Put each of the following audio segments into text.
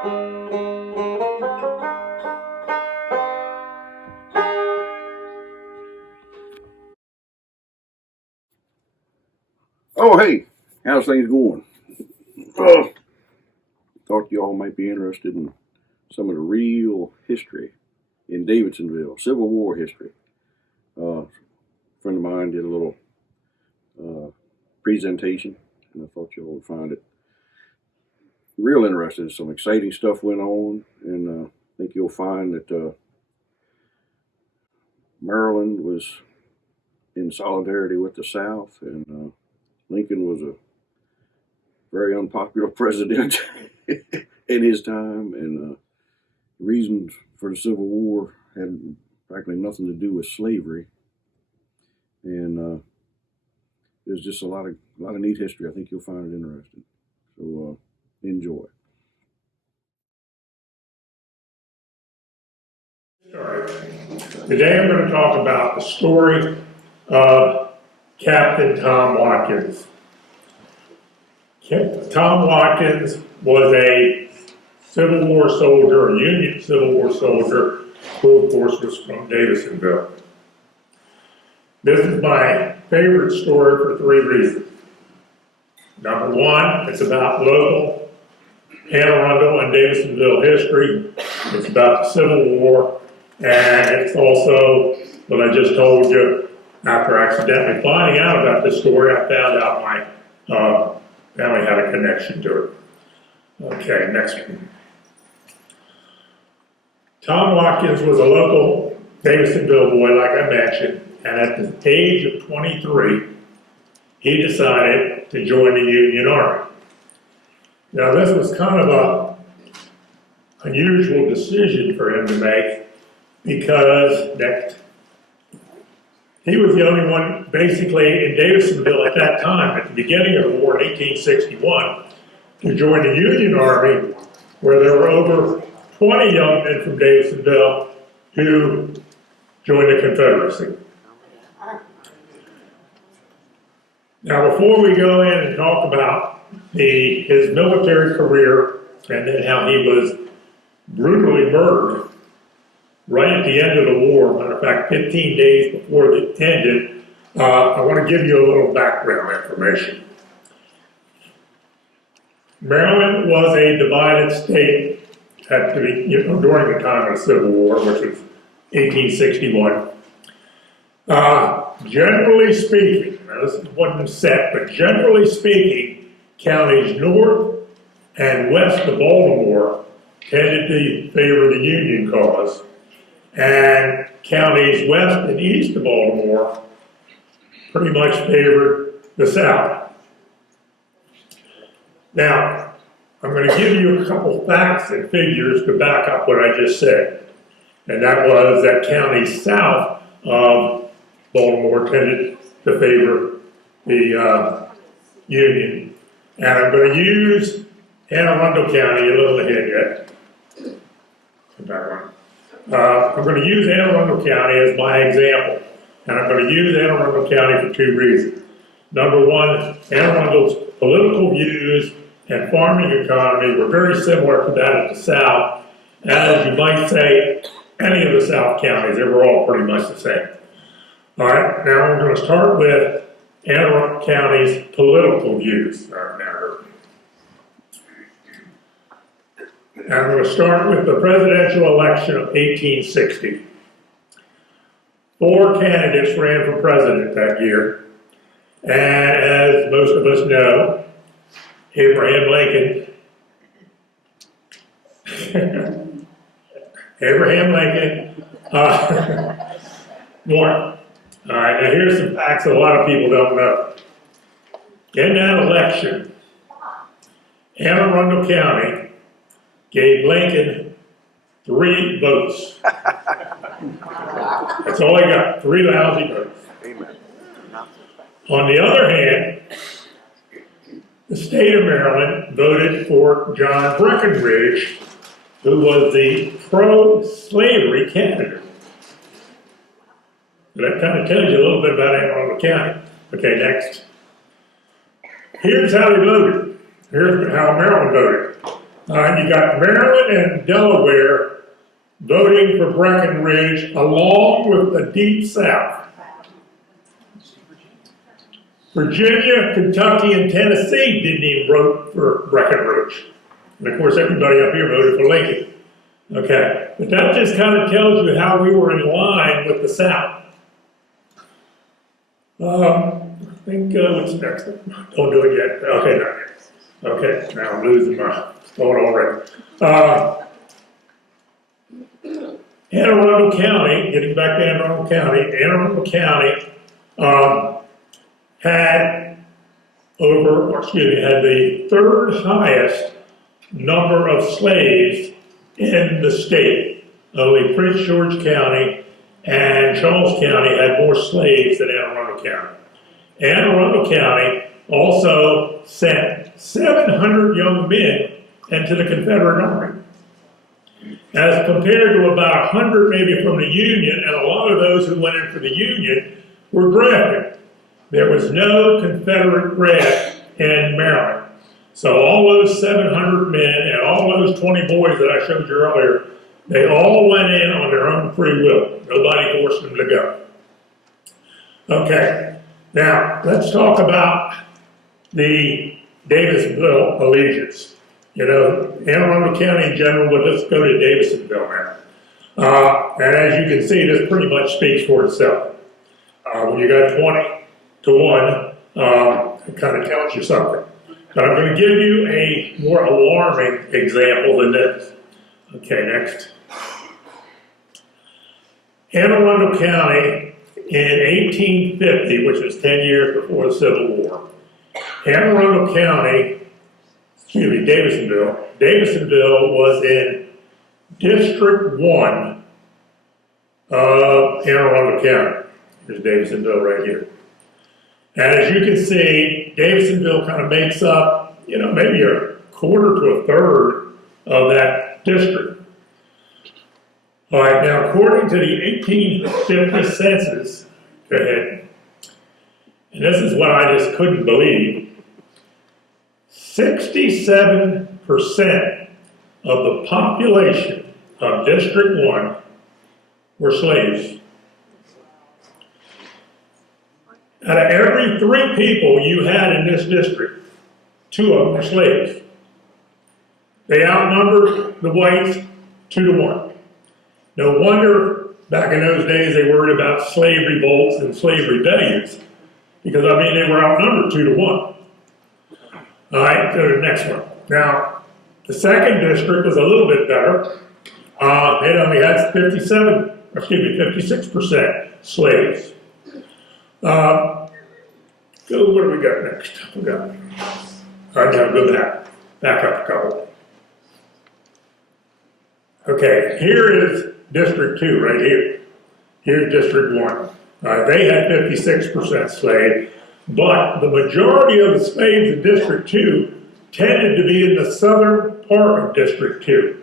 Oh, hey, how's things going? Thought you all might be interested in some of the real history in Davidsonville, Civil War history. A friend of mine did a little presentation, and I thought you all would find it real interesting. Some exciting stuff went on, and I think you'll find that Maryland was in solidarity with the South, and Lincoln was a very unpopular president in his time, and reasons for the Civil War had practically nothing to do with slavery. And there's just a lot of neat history. I think you'll find it interesting. So enjoy. Today I'm going to talk about the story of Captain Tom Watkins. Tom Watkins was a Civil War soldier, a Union Civil War soldier, who of course was from Davidsonville. This is my favorite story for three reasons. Number one, it's about local Anne Arundel and Davidsonville history. It's about the Civil War, and it's also what I just told you. After accidentally finding out about this story, I found out my family had a connection to it. Okay, next one. Tom Watkins was a local Davidsonville boy, like I mentioned, and at the age of 23, he decided to join the Union Army. Now, this was kind of an unusual decision for him to make because he was the only one basically in Davidsonville at that time, at the beginning of the war in 1861, to join the Union Army, where there were over 20 young men from Davidsonville who joined the Confederacy. Now, before we go in and talk about his military career and then how he was brutally murdered right at the end of the war, matter of fact, 15 days before it ended, I want to give you a little background information. Maryland was a divided state during the time of the Civil War, which was 1861. Generally speaking, now this wasn't set, but generally speaking, counties north and west of Baltimore tended to favor the Union cause, and counties west and east of Baltimore pretty much favored the South. Now, I'm going to give you a couple facts and figures to back up what I just said. And that was that counties south of Baltimore tended to favor the Union. And I'm going to use Anne Arundel County a little ahead yet. I'm going to use Anne Arundel County as my example. And I'm going to use Anne Arundel County for two reasons. Number one, Anne Arundel's political views and farming economy were very similar to that of the South. As you might say, any of the South counties, they were all pretty much the same. All right, now we're going to start with Anne Arundel County's political views. And I'm going to start with the presidential election of 1860. 4 candidates ran for president that year. And as most of us know, Abraham Lincoln won. All right, now here's some facts that a lot of people don't know. In that election, Anne Arundel County gave Lincoln 3 votes. That's all he got, 3 lousy votes. Amen. On the other hand, the state of Maryland voted for John Breckinridge, who was the pro-slavery candidate. So that kind of tells you a little bit about Anne Arundel County. Okay, next. Here's how they voted. Here's how Maryland voted. You got Maryland and Delaware voting for Breckinridge along with the Deep South. Virginia, Kentucky, and Tennessee didn't even vote for Breckinridge. And of course, everybody up here voted for Lincoln. Okay, but that just kind of tells you how we were in line with the South. I think, what's next? Don't do it yet. Okay, not yet. Okay, now I'm losing my thought already. Anne Arundel County, getting back to Anne Arundel County had had the third highest number of slaves in the state. Only Prince George County and Charles County had more slaves than Anne Arundel County. Anne Arundel County also sent 700 young men into the Confederate Army, as compared to about 100 maybe from the Union, and a lot of those who went in for the Union were drafted. There was no Confederate draft in Maryland. So all those 700 men and all those 20 boys that I showed you earlier, they all went in on their own free will. Nobody forced them to go. Okay, now let's talk about the Davisville allegiance. You know, Anne Arundel County in general, but let's go to Davisville now. And as you can see, this pretty much speaks for itself. When you got 20 to 1, it kind of tells you something. But I'm going to give you a more alarming example than this. Okay, next. Anne Arundel County in 1850, which was 10 years before the Civil War, Anne Arundel County, Davisville was in District 1 of Anne Arundel County. Here's Davisville right here. And as you can see, Davisville kind of makes up, maybe a quarter to a third of that district. All right, now according to the 1850 census, go ahead, and this is what I just couldn't believe, 67% of the population of District 1 were slaves. Out of every 3 people you had in this district, 2 of them were slaves. They outnumbered the whites 2 to 1. No wonder back in those days they worried about slave revolts and slave rebellions, because they were outnumbered 2 to 1. All right, go to the next one. Now, the second district was a little bit better. It only had 56% slaves. What do we got next? We got, all right, now go back up a couple. Okay, here is District 2 right here. Here's District 1. They had 56% slave, but the majority of the slaves in District 2 tended to be in the southern part of District 2.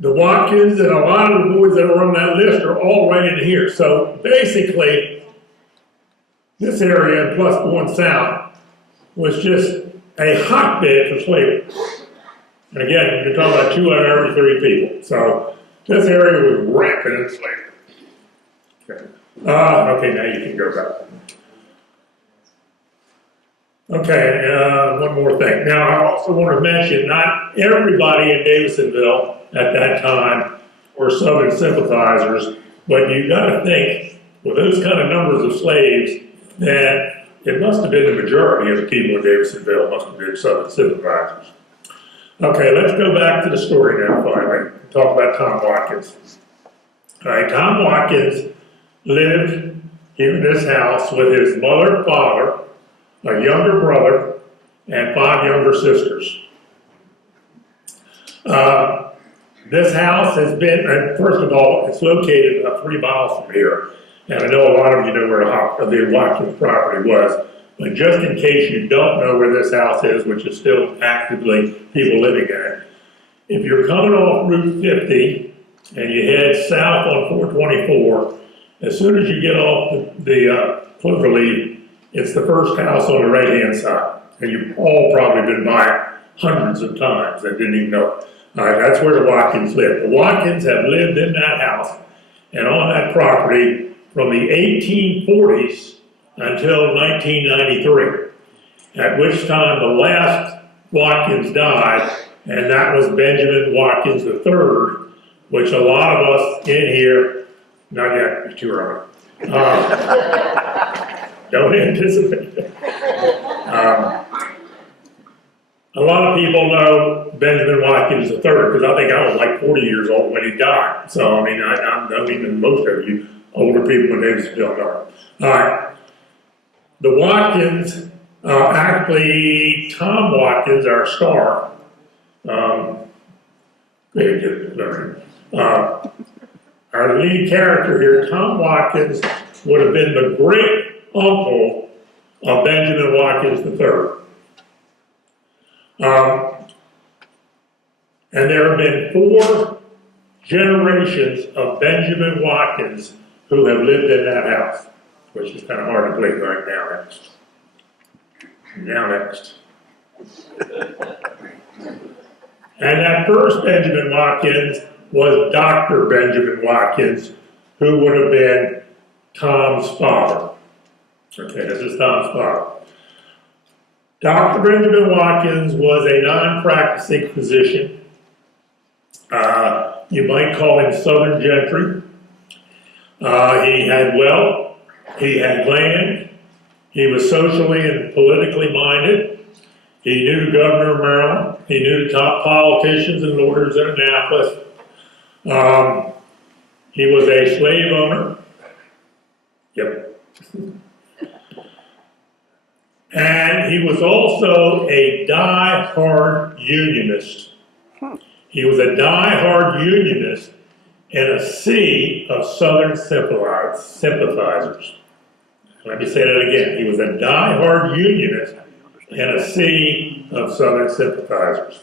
The Watkins and a lot of the boys that are on that list are all right in here. So basically, this area, plus going south, was just a hotbed for slavery. And again, you're talking about 2 out of every 3 people. So this area was rampant in slavery. Okay. Okay, now you can go back. Okay, one more thing. Now, I also want to mention, not everybody in Davisville at that time were Southern sympathizers, but you got to think, with those kind of numbers of slaves, that it must have been the majority of the people in Davisville must have been Southern sympathizers. Okay, let's go back to the story now finally, and talk about Tom Watkins. All right, Tom Watkins lived in this house with his mother, father, a younger brother, and 5 younger sisters. This house has been, and first of all, it's located about 3 miles from here. And I know a lot of you know where the Watkins property was, but just in case you don't know where this house is, which is still actively people living in it, if you're coming off Route 50 and you head south on 424, as soon as you get off the Cloverleaf, it's the first house on the right-hand side. And you've all probably been by it hundreds of times. They didn't even know it. All right, that's where the Watkins lived. The Watkins have lived in that house and on that property from the 1840s until 1993, at which time the last Watkins died, and that was Benjamin Watkins III, which a lot of us in here, not yet, you're too early, don't anticipate it. A lot of people know Benjamin Watkins III because I think I was like 40 years old when he died. So, I mean, I don't even most of you older people in Davisville know. All right. The Watkins, actually, Tom Watkins, our star, our lead character here, Tom Watkins, would have been the great uncle of Benjamin Watkins III. And there have been 4 generations of Benjamin Watkins who have lived in that house, which is kind of hard to believe right now. Next. And that first Benjamin Watkins was Dr. Benjamin Watkins, who would have been Tom's father. Okay, this is Tom's father. Dr. Benjamin Watkins was a non-practicing physician. You might call him Southern gentry. He had wealth, he had land, he was socially and politically minded. He knew the governor of Maryland, he knew the top politicians and lawyers in Annapolis. He was a slave owner. Yep. And he was also a die-hard unionist. He was a die-hard unionist in a sea of Southern sympathizers. Let me say that again. He was a die-hard unionist in a sea of Southern sympathizers.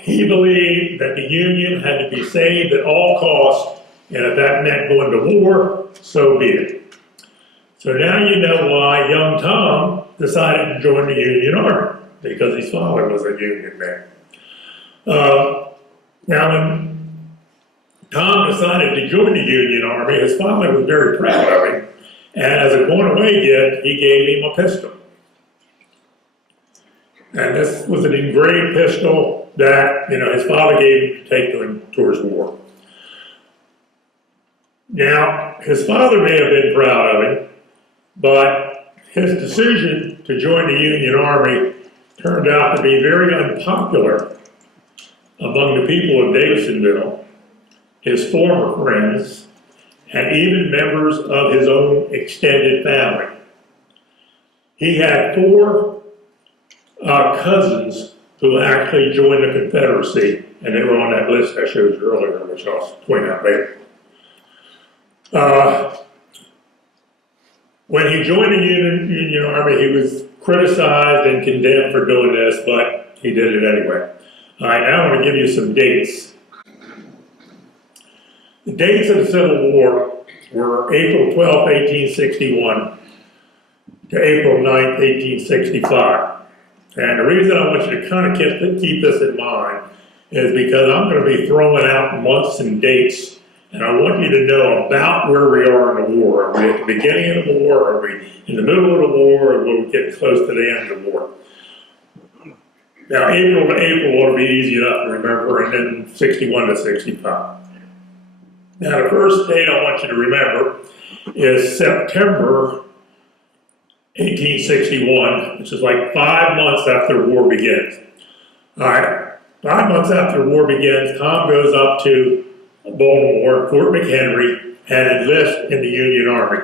He believed that the Union had to be saved at all costs, and if that meant going to war, so be it. So now you know why young Tom decided to join the Union Army, because his father was a Union man. Now when Tom decided to join the Union Army, his father was very proud of him, and as a going-away gift, he gave him a pistol. And this was an engraved pistol that, his father gave him to take him towards war. Now, his father may have been proud of him, but his decision to join the Union Army turned out to be very unpopular among the people of Davisonville, his former friends, and even members of his own extended family. He had 4 cousins who actually joined the Confederacy, and they were on that list I showed you earlier, which I'll point out later. When he joined the Union Army, he was criticized and condemned for doing this, but he did it anyway. All right, now I want to give you some dates. The dates of the Civil War were April 12, 1861 to April 9, 1865. And the reason I want you to kind of keep this in mind is because I'm going to be throwing out months and dates, and I want you to know about where we are in the war. Are we at the beginning of the war? Are we in the middle of the war? Or will we get close to the end of the war? Now, April to April ought to be easy enough to remember, and then 61 to 65. Now, the first date I want you to remember is September 1861, which is like 5 months after the war begins. All right, 5 months after the war begins, Tom goes up to Baltimore, Fort McHenry, and enlists in the Union Army.